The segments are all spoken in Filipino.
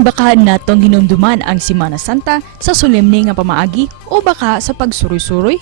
Saan baka natong hinumduman ang Semana Santa sa solemne nga pamaagi o baka sa pagsuroy-suroy?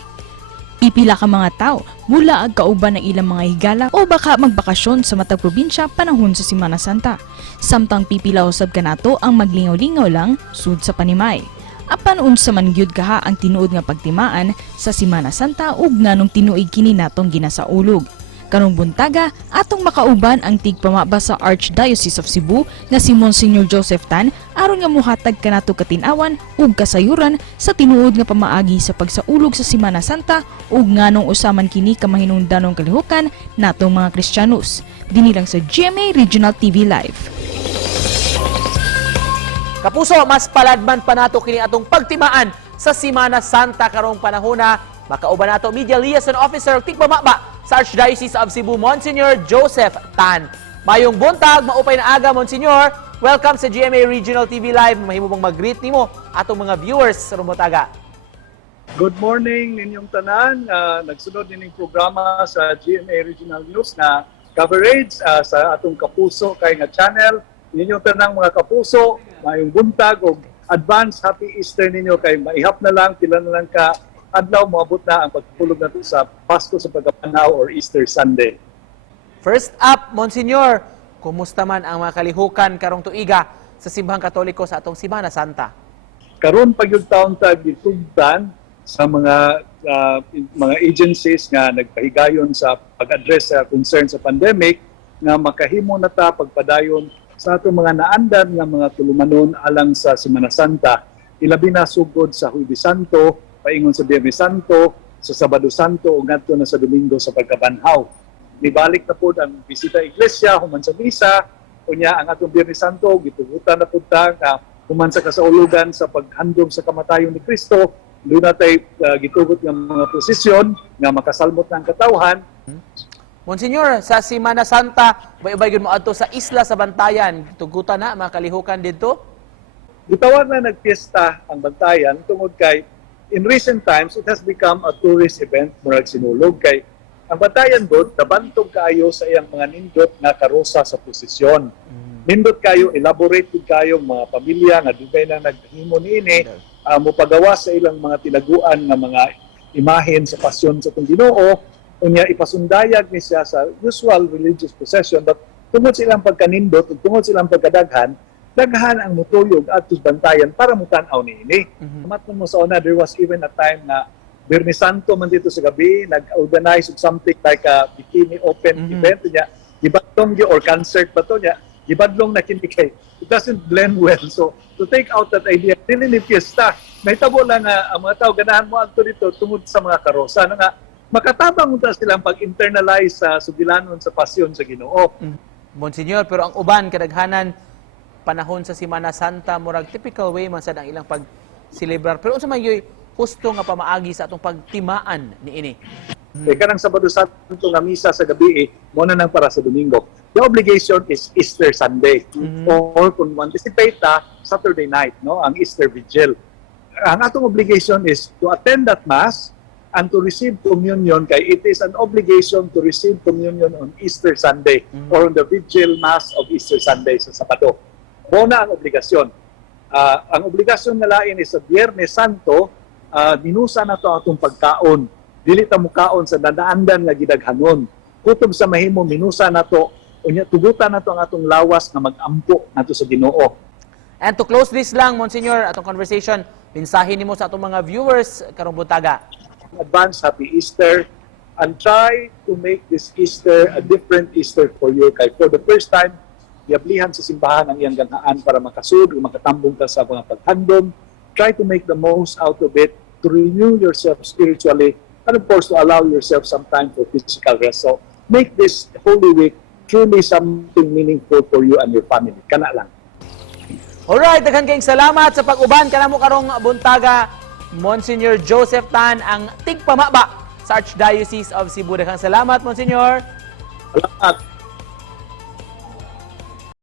Ipila ka mga tao mula ag kauban ng ilang mga higala o baka magbakasyon sa matag probinsya panahon sa Semana Santa. Samtang pipila usab kanato ang maglingaw-lingaw lang sud sa panimay. Apan unsa man gyud kaha ang tinuod nga pagtimaan sa Semana Santa ug nganong tinuig kini natong ginasaulog. Karong buntaga, atong makauban ang tigpamaba sa Archdiocese of Cebu nga si Monsignor Joseph Tan aron nga muhatag kanato katinawan ug kasayuran sa tinuod nga pamaagi sa pagsaulog sa Semana Santa ug nganong usaman kini ka mahinungdanong kalihukan natong mga Kristiyanos. Dinilang sa GMA Regional TV Live. Kapuso, mas paladman pa nato kini atong pagtimaan sa Semana Santa karong panahona. Makauban nato Media Liaison Officer tigpamaba sa Archdiocese of Cebu, Monsignor Joseph Tan. Mayong buntag, maupay na aga, Monsignor. Welcome sa GMA Regional TV Live. Mahimo bang mag-greet nimo atong mga viewers sa Rumbotaga. Good morning ninyong tanan. Nagsunod nining programa sa GMA Regional News na coverage sa atong Kapuso kay nga channel. Ninyong tanang mga kapuso, mayong buntag o advance happy Easter ninyo kay maihap na lang, pila na lang ka adlaw moabot na ang pagpulog nato sa Pasko sa Pagkapanaw or Easter Sunday. First up, Monsignor, kumusta man ang mga kalihukan karong tuiga sa Simbahang Katoliko sa atong Semana Santa? Karon pag yung taon tag gitugtan sa mga agencies nga nagpahigayon sa pag-address sa concern sa pandemic nga makahimo na ta pagpadayon sa atong mga naandan nga mga tulumanon alang sa Semana Santa. Ilabi na sugod sa Huwebes Santo, paingon sa Biyernes Santo, sa Sabado Santo o ngadto na sa Domingo sa pagkabanhaw. Nibalik na po ang bisita iglesia, human sa misa, unya ang atong Biyernes Santo, gitugutan na po human sa kasaulugan sa paghandom sa kamatayon ni Kristo, doon natin gitugot ng mga posisyon nga makasalmot ng katawhan. Monsignor, sa Semana Santa, bay-bay gyud mo adto sa isla sa Bantayan, tugutan na mga kalihukan didto? Gitawag na nagpiesta ang Bantayan tungod kay in recent times, it has become a tourist event murag sinulog kay ang Bantayan doon, nabantog kayo sa iyang mga nindot na karosa sa posisyon. Nindot kayo, elaborate kayo mga pamilya nga dugay na naghimo niini, mupagawa sa ilang mga tinaguan nga mga imahen sa pasyon sa Ginoo, unya ipasundayag ni siya sa usual religious procession, but tungod silang pagkanindot, tungod silang pagkadaghan, daghan ang mutuyog at Bantayan para mutanaw niini. Matun mo sa una, there was even a time na Biyernes Santo man dito sa gabi, nag-organize of something like a bikini open event niya. Gibadlong niya or concert pa to niya. Gibadlong na kini kay. It doesn't blend well. So to take out that idea, dili ni fiesta. Nahitabo lang nga ang mga tao ganahan mo adto dito tungod sa mga karosa nga makatabang unta silang pag-internalize sa sugilanon sa pasyon sa Ginoo. Monsignor, pero ang uban kadaghanan panahon sa Semana Santa murag typical way man sad ang ilang pag-celebrar. Pero unsa man yoy husto nga pamaagi sa atong pagtimaan niini? Kanang Sabado Santo nga misa sa gabi mo na nang para sa Domingo. The obligation is Easter Sunday or kung anticipate Saturday night, no, ang Easter Vigil. Ang atong obligation is to attend that mass and to receive communion kay it is an obligation to receive communion on Easter Sunday or on the Vigil Mass of Easter Sunday sa Sabado. Muna ang obligasyon. Ang obligasyon na lain is sa Biyernes Santo, minusa na to atong pagkaon. Dili ta mukaon sa dadaandan nga gidaghanon. Kutob sa mahimo minusa na to, unya tugutan na to ang atong lawas nga mag-ampo nato sa Ginoo. And to close this lang, Monsignor, atong conversation, mensahe nimo sa atong mga viewers karong buntaga. Advance happy Easter and try to make this Easter a different Easter for you. Kay for the first time, iablihan sa simbahan ang iyang ganahan para makasud o makatambong ka sa mga paghandom. Try to make the most out of it to renew yourself spiritually and of course to allow yourself some time for physical rest. So make this Holy Week truly something meaningful for you and your family. Kana lang. Alright, daghan kayong salamat sa pag-uban kanamo karong buntaga. Monsignor Joseph Tan, ang tigpamaba sa Archdiocese of Cebu. Daghang salamat, Monsignor. Salamat.